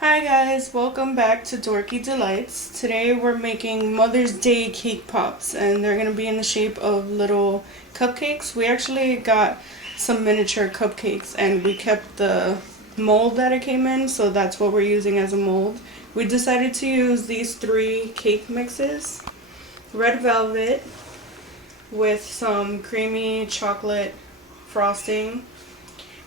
Hi guys, welcome back to Dorky Delights. Today we're making Mother's Day cake pops and they're going to be in the shape of little cupcakes. We actually got some miniature cupcakes and we kept the mold that it came in, so that's what we're using as a mold. We decided to use these three cake mixes. Red velvet with some creamy chocolate frosting,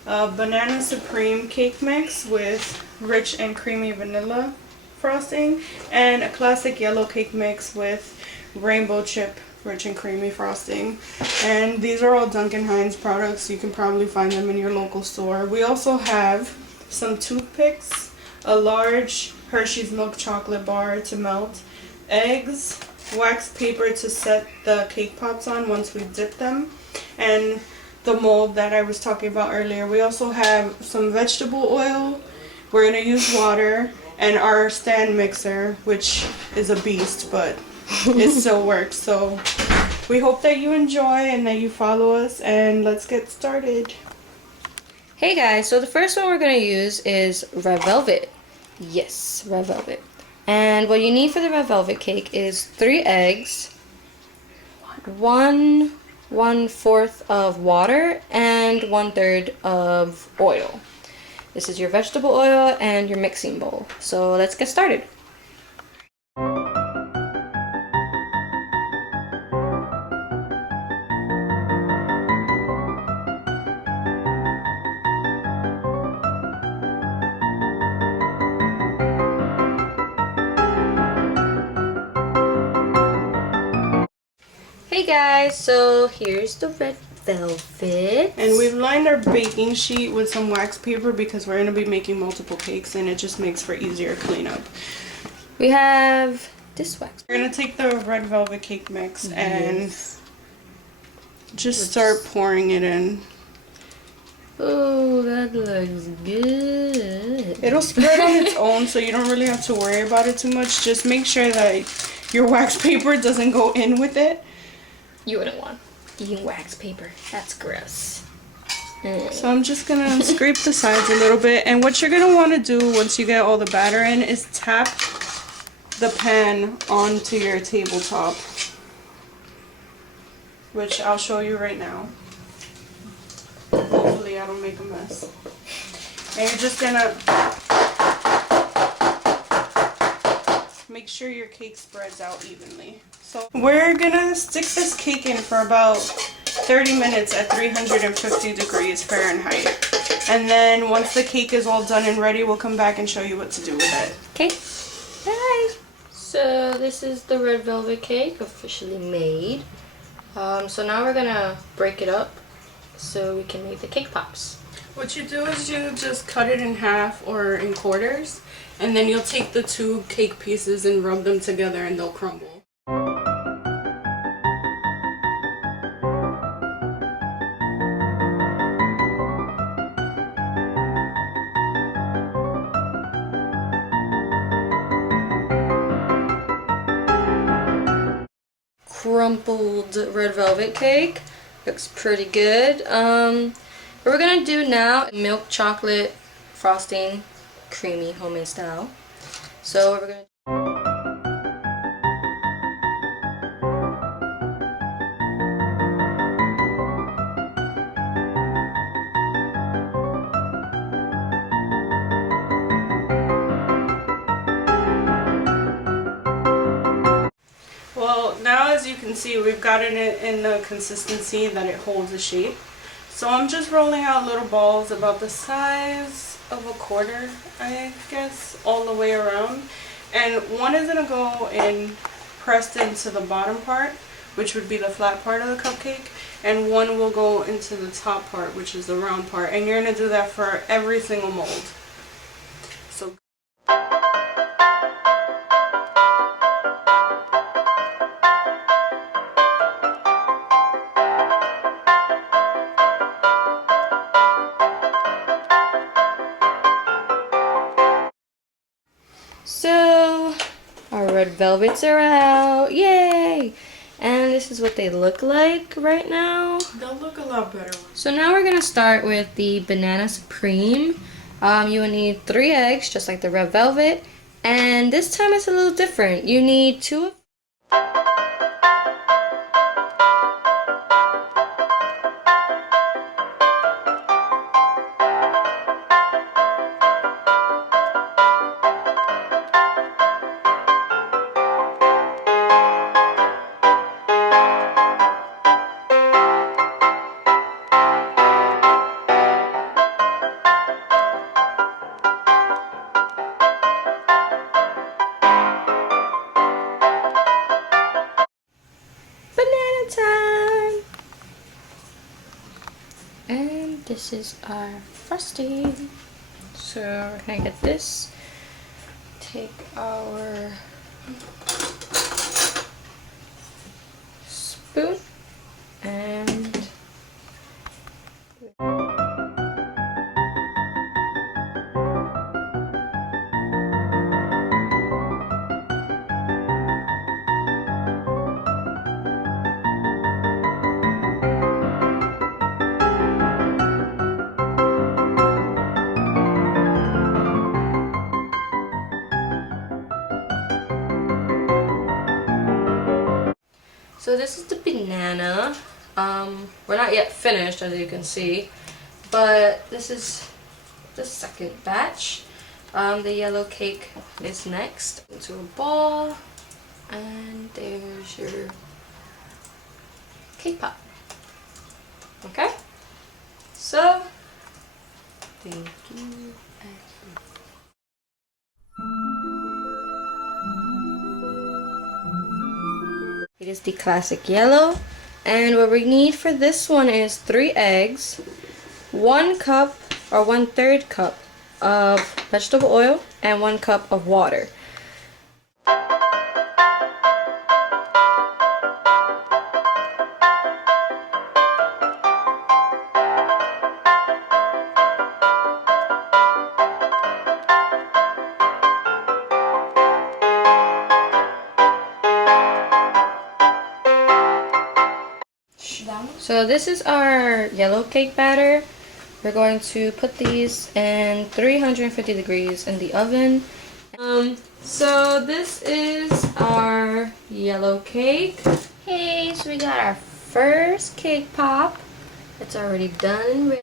banana supreme cake mix with rich and creamy vanilla frosting, and a classic yellow cake mix with rainbow chip rich and creamy frosting. And these are all Duncan Hines products. You can probably find them in your local store. We also have some toothpicks, a large Hershey's milk chocolate bar to melt, eggs, wax paper to set the cake pops on once we dip them, and the mold that I was talking about earlier. We also have some vegetable oil. We're going to use water and our stand mixer, which is a beast, but it still works. So we hope that you enjoy and that you follow us, and let's get started. Hey guys, so the first one we're going to use is red velvet. Yes, red velvet. And what you need for the red velvet cake is 3 eggs, 1/4 of water, and 1/3 of oil. This is your vegetable oil and your mixing bowl. So let's get started. Hey guys, so here's the red velvet. And we've lined our baking sheet with some wax paper because we're going to be making multiple cakes and it just makes for easier cleanup. We have this wax. We're going to take the red velvet cake mix and just start pouring it in. Oh, that looks good. It'll spread on its own, so you don't really have to worry about it too much. Just make sure that your wax paper doesn't go in with it. You wouldn't want eating wax paper. That's gross. So I'm just going to scrape the sides a little bit. And what you're going to want to do once you get all the batter in is tap the pan onto your tabletop, which I'll show you right now. Hopefully I don't make a mess. And you're just going to make sure your cake spreads out evenly. So we're gonna stick this cake in for about 30 minutes at 350 degrees Fahrenheit. And then once the cake is all done and ready, we'll come back and show you what to do with it. Okay. Bye. So this is the red velvet cake officially made. So now we're gonna break it up so we can make the cake pops. What you do is you just cut it in half or in quarters, and then you'll take the 2 cake pieces and rub them together and they'll crumble. Crumpled red velvet cake. Looks pretty good. What we're gonna do now, milk chocolate frosting, creamy homemade style. So what we're gonna Well, now as you can see, we've gotten it in the consistency that it holds a shape. So I'm just rolling out little balls about the size of a quarter, I guess, all the way around. And one is going to go in pressed into the bottom part, which would be the flat part of the cupcake. And one will go into the top part, which is the round part. And you're going to do that for every single mold. So So our red velvets are out. Yay! And this is what they look like right now. they'll look a lot better. So now we're gonna start with the Banana Supreme. You will need 3 eggs, just like the red velvet. And this time it's a little different. You need 2 of banana time. And this is our frosting. So we're gonna get this. Take our spoon and so this is the banana. We're not yet finished, as you can see, but this is the second batch. The yellow cake is next. Into a ball, and there's your cake pop. Okay? So, thank you. It is the classic yellow, and what we need for this one is 3 eggs, 1 cup or 1/3 cup of vegetable oil, and 1 cup of water. So this is our yellow cake batter. We're going to put these in 350 degrees in the oven. So this is our yellow cake. Hey, so we got our first cake pop. It's already done and ready.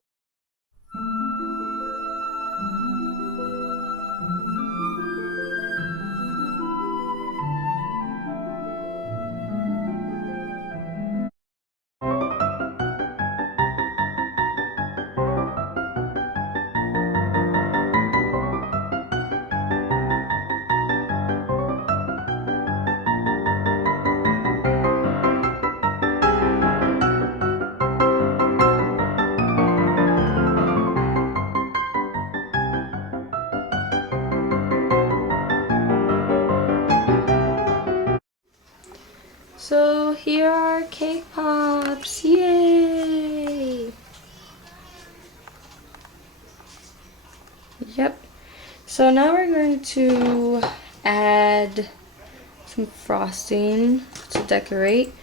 So here are cake pops, yay! Yep. So now we're going to add some frosting to decorate.